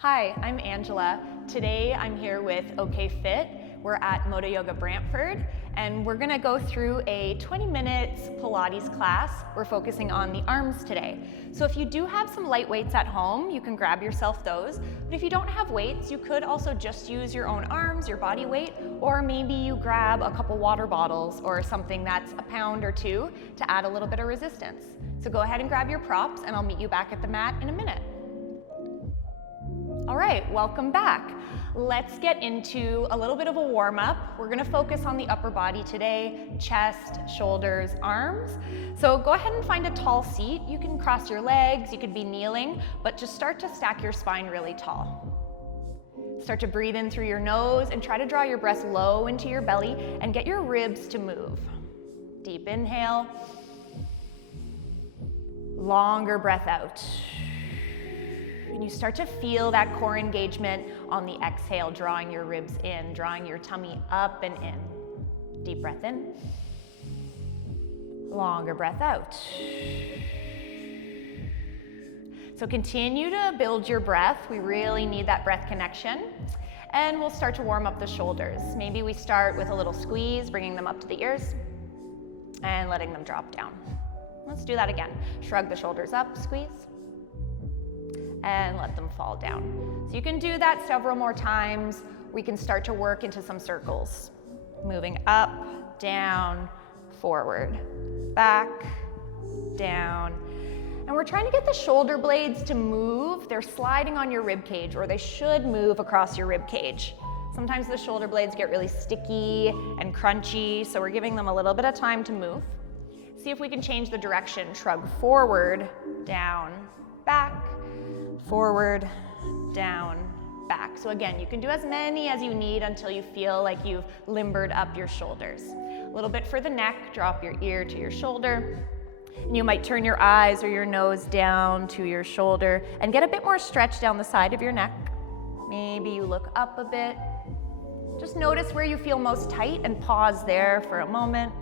Hi, I'm Angela. Today I'm here with OK Fit. We're at Moda Yoga Brantford, and we're gonna go through a 20 minutes Pilates class. We're focusing on the arms today. So if you do have some light weights at home, you can grab yourself those. But if you don't have weights, you could also just use your own arms, your body weight, or maybe you grab a couple water bottles or something that's a pound or two to add a little bit of resistance. So go ahead and grab your props, and I'll meet you back at the mat in a minute. All right, welcome back. Let's get into a little bit of a warm-up. We're gonna focus on the upper body today, chest, shoulders, arms. So go ahead and find a tall seat. You can cross your legs, you could be kneeling, but just start to stack your spine really tall. Start to breathe in through your nose and try to draw your breath low into your belly and get your ribs to move. Deep inhale, longer breath out. And you start to feel that core engagement on the exhale, drawing your ribs in, drawing your tummy up and in. Deep breath in. Longer breath out. So continue to build your breath. We really need that breath connection. And we'll start to warm up the shoulders. Maybe we start with a little squeeze, bringing them up to the ears and letting them drop down. Let's do that again. Shrug the shoulders up, squeeze, and let them fall down. So you can do that several more times. We can start to work into some circles. Moving up, down, forward, back, down. And we're trying to get the shoulder blades to move. They're sliding on your rib cage, or they should move across your rib cage. Sometimes the shoulder blades get really sticky and crunchy, so we're giving them a little bit of time to move. See if we can change the direction. Shrug forward, down, back, forward, down, back. So again, you can do as many as you need until you feel like you've limbered up your shoulders. A little bit for the neck, drop your ear to your shoulder. And you might turn your eyes or your nose down to your shoulder and get a bit more stretch down the side of your neck. Maybe you look up a bit. Just notice where you feel most tight and pause there for a moment.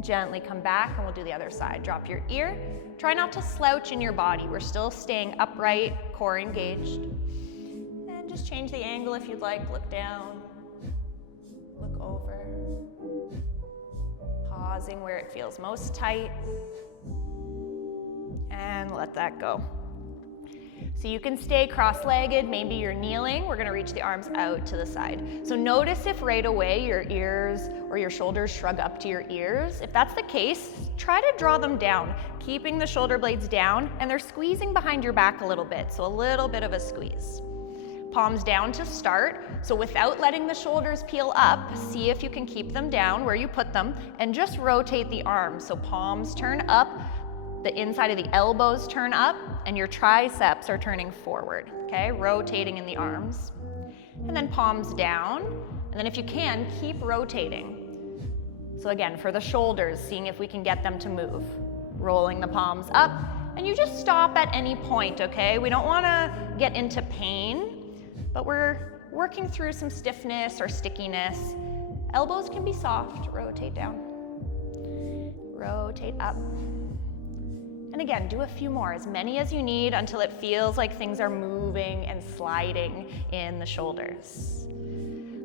Gently come back, and we'll do the other side. Drop your ear. Try not to slouch in your body. We're still staying upright, core engaged. And just change the angle if you'd like. Look down, look over. Pausing where it feels most tight. And let that go. So you can stay cross-legged, maybe you're kneeling. We're gonna reach the arms out to the side. So notice if right away your ears or your shoulders shrug up to your ears. If that's the case, try to draw them down, keeping the shoulder blades down, and they're squeezing behind your back a little bit, so a little bit of a squeeze. Palms down to start, so without letting the shoulders peel up, see if you can keep them down where you put them, and just rotate the arms. So palms turn up, the inside of the elbows turn up, and your triceps are turning forward, okay? Rotating in the arms. And then palms down, and then if you can, keep rotating. So again, for the shoulders, seeing if we can get them to move. Rolling the palms up, and you just stop at any point, okay? We don't wanna get into pain, but we're working through some stiffness or stickiness. Elbows can be soft, rotate down. Rotate up. And again, do a few more, as many as you need until it feels like things are moving and sliding in the shoulders.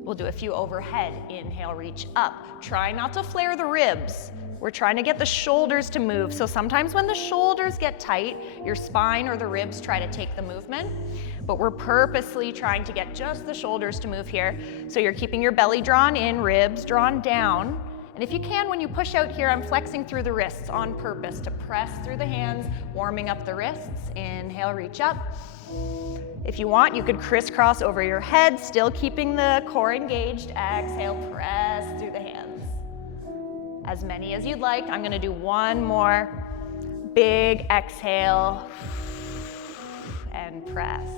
We'll do a few overhead. Inhale, reach up. Try not to flare the ribs. We're trying to get the shoulders to move. So sometimes when the shoulders get tight, your spine or the ribs try to take the movement, but we're purposely trying to get just the shoulders to move here. So you're keeping your belly drawn in, ribs drawn down. And if you can, when you push out here, I'm flexing through the wrists on purpose to press through the hands, warming up the wrists. Inhale, reach up. If you want, you could crisscross over your head, still keeping the core engaged. Exhale, press through the hands. As many as you'd like. I'm gonna do one more. Big exhale, and press.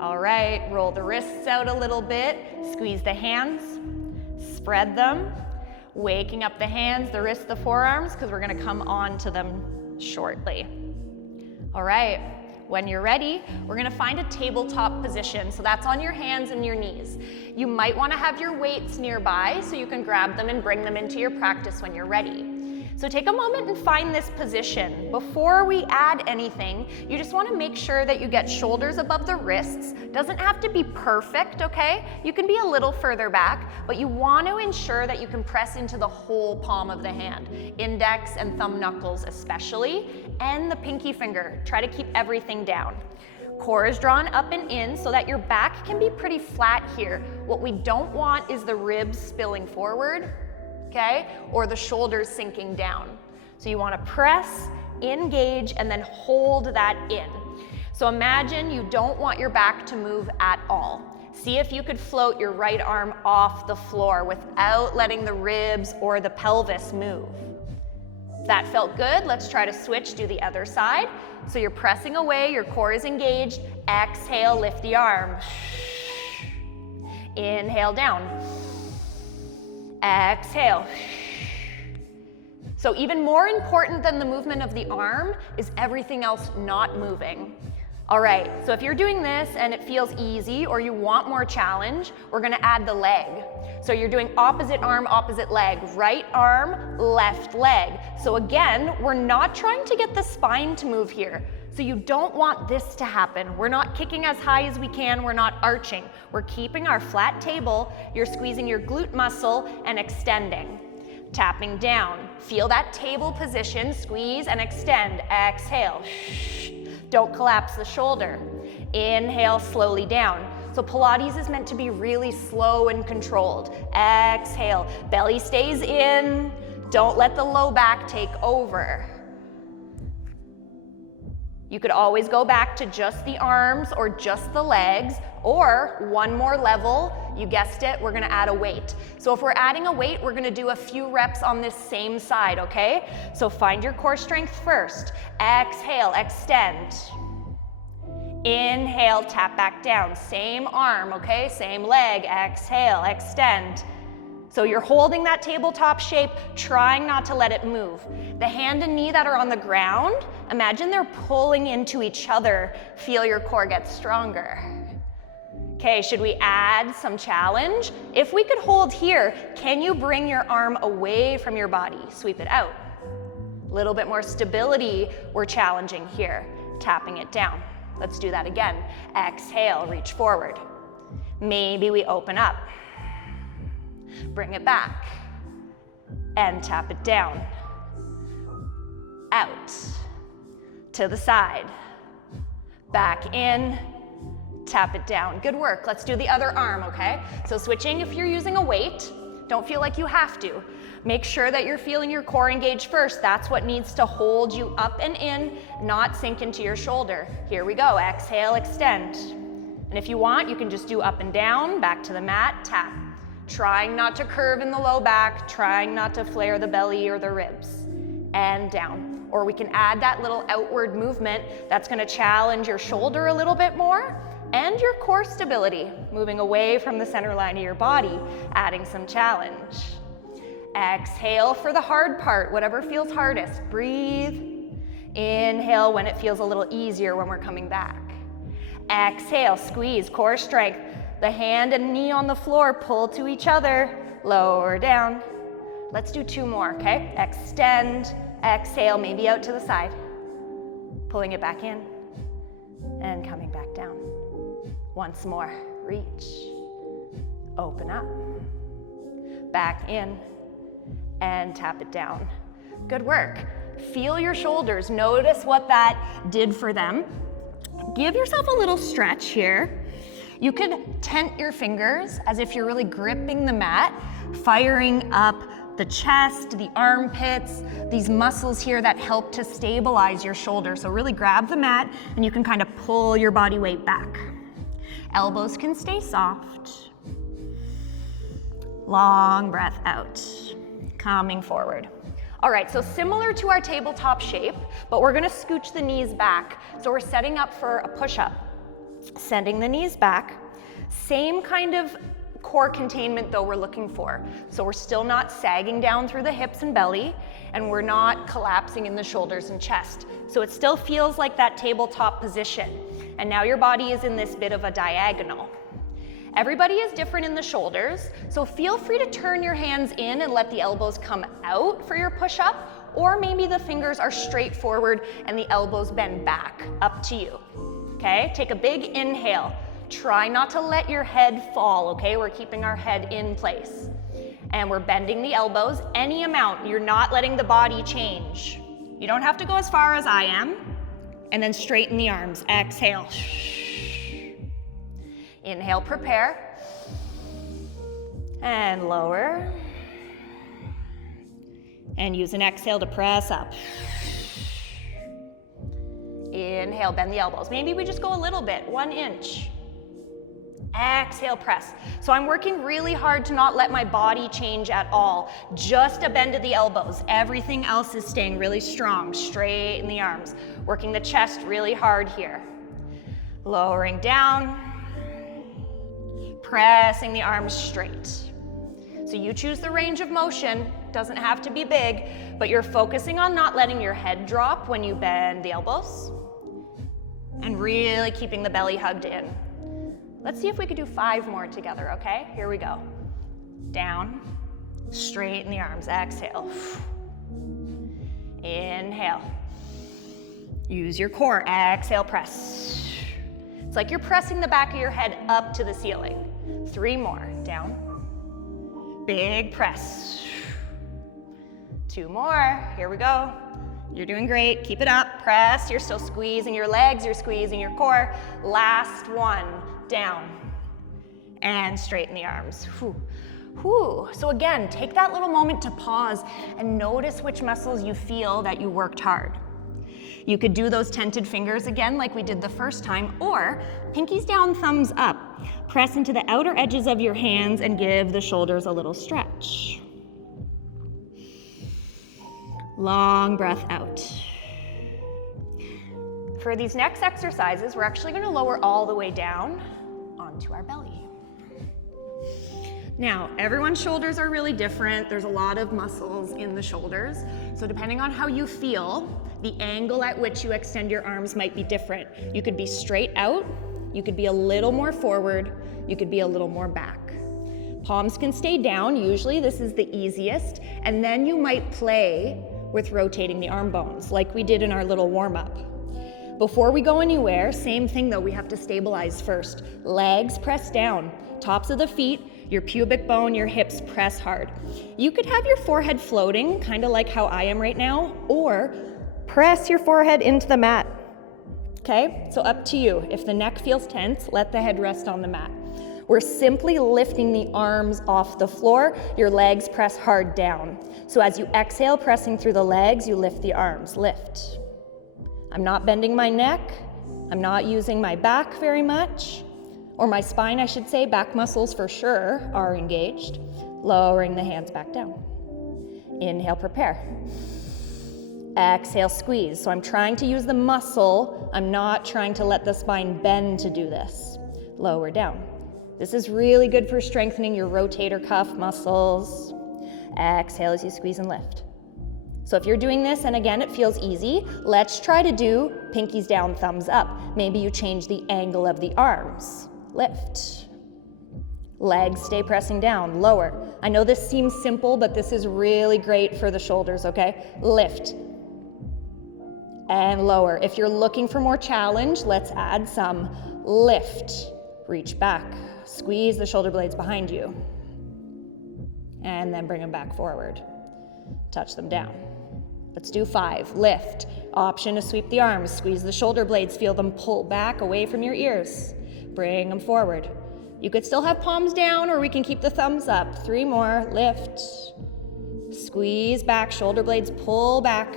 All right, roll the wrists out a little bit. Squeeze the hands, spread them. Waking up the hands, the wrists, the forearms, because we're gonna come on to them shortly. All right, when you're ready, we're gonna find a tabletop position. So that's on your hands and your knees. You might wanna have your weights nearby so you can grab them and bring them into your practice when you're ready. So take a moment and find this position. Before we add anything, you just want to make sure that you get shoulders above the wrists. Doesn't have to be perfect, okay? You can be a little further back, but you want to ensure that you can press into the whole palm of the hand, index and thumb knuckles especially, and the pinky finger. Try to keep everything down. Core is drawn up and in so that your back can be pretty flat here. What we don't want is the ribs spilling forward, okay, or the shoulders sinking down. So you want to press, engage, and then hold that in. So imagine you don't want your back to move at all. See if you could float your right arm off the floor without letting the ribs or the pelvis move. If that felt good, let's try to switch, do the other side. So you're pressing away, your core is engaged. Exhale, lift the arm. Inhale down. Exhale. So even more important than the movement of the arm is everything else not moving. All right, so if you're doing this and it feels easy or you want more challenge, we're gonna add the leg. So you're doing opposite arm, opposite leg, right arm, left leg. So again, we're not trying to get the spine to move here. So you don't want this to happen. We're not kicking as high as we can, we're not arching. We're keeping our flat table, you're squeezing your glute muscle and extending. Tapping down, feel that table position, squeeze and extend, exhale. Don't collapse the shoulder. Inhale slowly down. So Pilates is meant to be really slow and controlled. Exhale, belly stays in, don't let the low back take over. You could always go back to just the arms or just the legs, or one more level, you guessed it, we're gonna add a weight. So if we're adding a weight, we're gonna do a few reps on this same side, okay? So find your core strength first. Exhale, extend. Inhale, tap back down. Same arm, okay? Same leg. Exhale, extend. So you're holding that tabletop shape, trying not to let it move. The hand and knee that are on the ground, imagine they're pulling into each other. Feel your core get stronger. Okay, should we add some challenge? If we could hold here, can you bring your arm away from your body? Sweep it out. A little bit more stability, we're challenging here. Tapping it down. Let's do that again. Exhale, reach forward. Maybe we open up. Bring it back and tap it down. Out, to the side, back in, tap it down. Good work. Let's do the other arm, okay? So switching if you're using a weight, don't feel like you have to. Make sure that you're feeling your core engage first. That's what needs to hold you up and in, not sink into your shoulder. Here we go. Exhale, extend. And if you want, you can just do up and down, back to the mat, tap. Trying not to curve in the low back, trying not to flare the belly or the ribs. And down. Or we can add that little outward movement that's gonna challenge your shoulder a little bit more and your core stability, moving away from the center line of your body, adding some challenge. Exhale for the hard part, whatever feels hardest. Breathe. Inhale when it feels a little easier when we're coming back. Exhale, squeeze, core strength. The hand and knee on the floor, pull to each other, lower down. Let's do two more, okay? Extend, exhale, maybe out to the side. Pulling it back in and coming back down. Once more, reach, open up, back in and tap it down. Good work. Feel your shoulders, notice what that did for them. Give yourself a little stretch here. You could tent your fingers as if you're really gripping the mat, firing up the chest, the armpits, these muscles here that help to stabilize your shoulder. So really grab the mat and you can kind of pull your body weight back. Elbows can stay soft. Long breath out, coming forward. All right, so similar to our tabletop shape, but we're gonna scooch the knees back. So we're setting up for a push-up. Sending the knees back. Same kind of core containment though we're looking for. So we're still not sagging down through the hips and belly, and we're not collapsing in the shoulders and chest. So it still feels like that tabletop position. And now your body is in this bit of a diagonal. Everybody is different in the shoulders, so feel free to turn your hands in and let the elbows come out for your push-up, or maybe the fingers are straight forward and the elbows bend back, up to you. Okay, take a big inhale. Try not to let your head fall, okay? We're keeping our head in place. And we're bending the elbows any amount. You're not letting the body change. You don't have to go as far as I am. And then straighten the arms. Exhale. Inhale, prepare. And lower. And use an exhale to press up. Inhale, bend the elbows. Maybe we just go a little bit, 1 inch. Exhale, press. So I'm working really hard to not let my body change at all. Just a bend of the elbows. Everything else is staying really strong. Straighten the arms. Working the chest really hard here. Lowering down. Pressing the arms straight. So you choose the range of motion. Doesn't have to be big, but you're focusing on not letting your head drop when you bend the elbows. And really keeping the belly hugged in. Let's see if we could do 5 more together, okay? Here we go. Down, straighten the arms, exhale. Inhale. Use your core, exhale, press. It's like you're pressing the back of your head up to the ceiling. 3 more, down. Big press. 2 more, here we go. You're doing great, keep it up, press. You're still squeezing your legs, you're squeezing your core. Last one. Down and straighten the arms. Whew. Whew. So again, take that little moment to pause and notice which muscles you feel that you worked hard. You could do those tented fingers again like we did the first time, or pinkies down, thumbs up. Press into the outer edges of your hands and give the shoulders a little stretch. Long breath out. For these next exercises, we're actually going to lower all the way down onto our belly. Now, everyone's shoulders are really different. There's a lot of muscles in the shoulders. So depending on how you feel, the angle at which you extend your arms might be different. You could be straight out, you could be a little more forward, you could be a little more back. Palms can stay down, usually this is the easiest, and then you might play with rotating the arm bones, like we did in our little warm-up. Before we go anywhere, same thing though, we have to stabilize first. Legs press down, tops of the feet, your pubic bone, your hips press hard. You could have your forehead floating, kind of like how I am right now, or press your forehead into the mat. Okay, so up to you. If the neck feels tense, let the head rest on the mat. We're simply lifting the arms off the floor, your legs press hard down. So as you exhale, pressing through the legs, you lift the arms, lift. I'm not bending my neck, I'm not using my back very much, or my spine, I should say. Back muscles for sure are engaged. Lowering the hands back down. Inhale, prepare. Exhale, squeeze. So I'm trying to use the muscle, I'm not trying to let the spine bend to do this. Lower down. This is really good for strengthening your rotator cuff muscles. Exhale as you squeeze and lift. So if you're doing this, and again, it feels easy, let's try to do pinkies down, thumbs up. Maybe you change the angle of the arms. Lift. Legs stay pressing down, lower. I know this seems simple, but this is really great for the shoulders, okay? Lift. And lower. If you're looking for more challenge, let's add some lift. Reach back. Squeeze the shoulder blades behind you. And then bring them back forward. Touch them down. Let's do 5. Lift. Option to sweep the arms. Squeeze the shoulder blades. Feel them pull back away from your ears. Bring them forward. You could still have palms down, or we can keep the thumbs up. 3 more. Lift. Squeeze back. Shoulder blades pull back.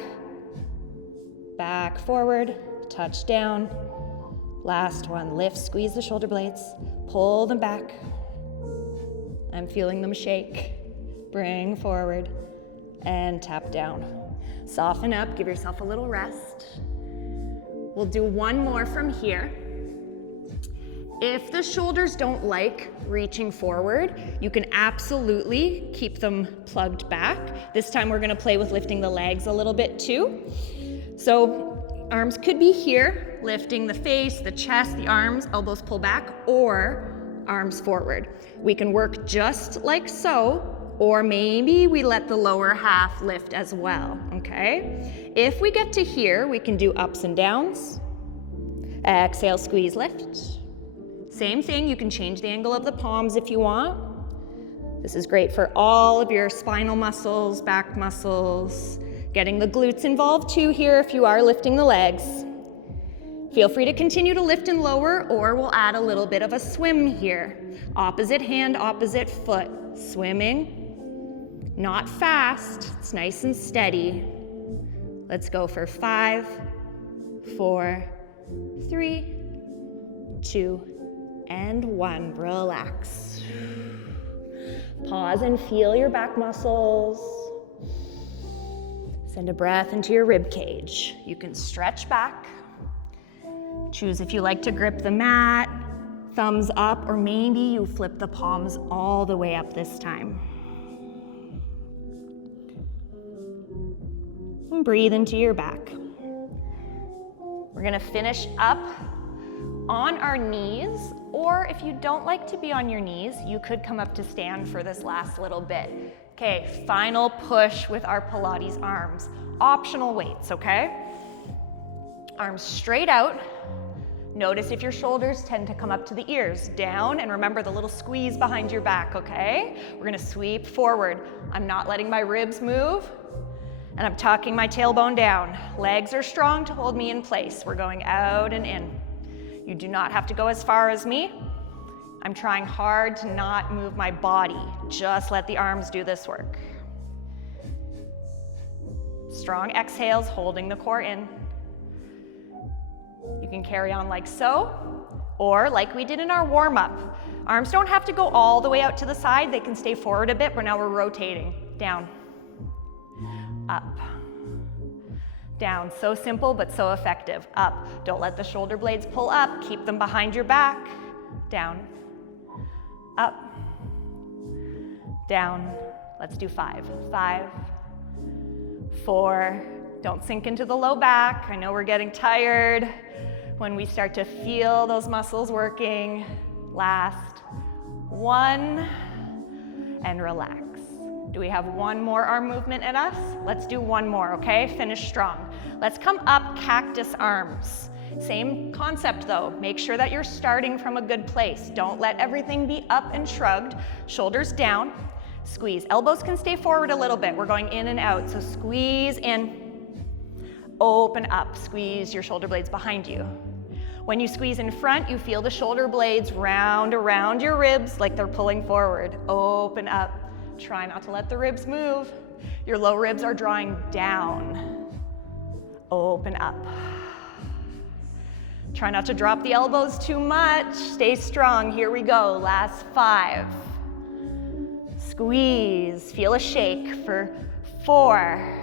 Back forward. Touch down. Last one. Lift. Squeeze the shoulder blades. Pull them back. I'm feeling them shake. Bring forward. And tap down. Soften up, give yourself a little rest. We'll do 1 more from here. If the shoulders don't like reaching forward, you can absolutely keep them plugged back. This time we're gonna play with lifting the legs a little bit too. So arms could be here, lifting the face, the chest, the arms, elbows pull back, or arms forward. We can work just like so, or maybe we let the lower half lift as well, okay? If we get to here, we can do ups and downs. Exhale, squeeze, lift. Same thing, you can change the angle of the palms if you want. This is great for all of your spinal muscles, back muscles, getting the glutes involved too here if you are lifting the legs. Feel free to continue to lift and lower, or we'll add a little bit of a swim here. Opposite hand, opposite foot. Swimming, not fast, it's nice and steady. Let's go for 5, 4, 3, 2, and 1. Relax. Pause and feel your back muscles. Send a breath into your rib cage. You can stretch back. Choose if you like to grip the mat, thumbs up, or maybe you flip the palms all the way up this time. And breathe into your back. We're gonna finish up on our knees, or if you don't like to be on your knees, you could come up to stand for this last little bit. Okay, final push with our Pilates arms. Optional weights, okay? Arms straight out. Notice if your shoulders tend to come up to the ears. Down, and remember the little squeeze behind your back, okay? We're gonna sweep forward. I'm not letting my ribs move, and I'm tucking my tailbone down. Legs are strong to hold me in place. We're going out and in. You do not have to go as far as me. I'm trying hard to not move my body. Just let the arms do this work. Strong exhales, holding the core in. You can carry on like so, or like we did in our warm-up. Arms don't have to go all the way out to the side. They can stay forward a bit, but now we're rotating. Down, up, down. So simple, but so effective. Up. Don't let the shoulder blades pull up. Keep them behind your back. Down, up, down. Let's do 5. 5, 4. Don't sink into the low back. I know we're getting tired when we start to feel those muscles working. Last 1, and relax. Do we have one more arm movement in us? Let's do one more, okay? Finish strong. Let's come up, cactus arms. Same concept though. Make sure that you're starting from a good place. Don't let everything be up and shrugged. Shoulders down. Squeeze. Elbows can stay forward a little bit. We're going in and out. So squeeze in, open up. Squeeze your shoulder blades behind you. When you squeeze in front, you feel the shoulder blades round around your ribs like they're pulling forward. Open up. Try not to let the ribs move. Your low ribs are drawing down. Open up. Try not to drop the elbows too much. Stay strong. Here we go. Last 5. Squeeze. Feel a shake for 4.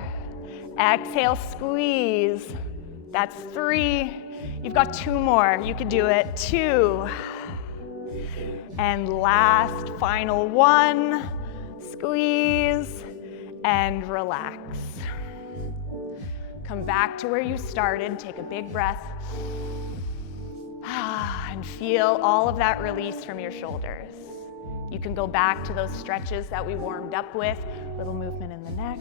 Exhale, squeeze. That's 3. You've got 2 more. You can do it. 2. And last, final 1. Squeeze and relax. Come back to where you started. Take a big breath. And feel all of that release from your shoulders. You can go back to those stretches that we warmed up with. Little movement in the neck.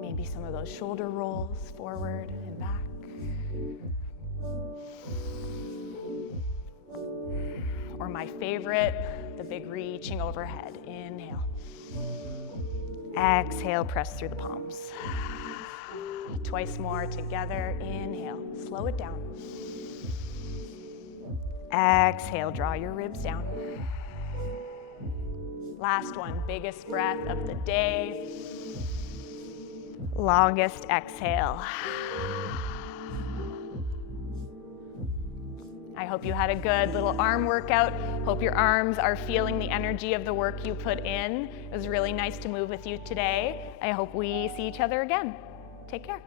Maybe some of those shoulder rolls forward and back. Or my favorite, the big reaching overhead. Inhale. Exhale, press through the palms. Twice more together. Inhale, slow it down. Exhale, draw your ribs down. Last one, biggest breath of the day. Longest exhale. I hope you had a good little arm workout. Hope your arms are feeling the energy of the work you put in. It was really nice to move with you today. I hope we see each other again. Take care.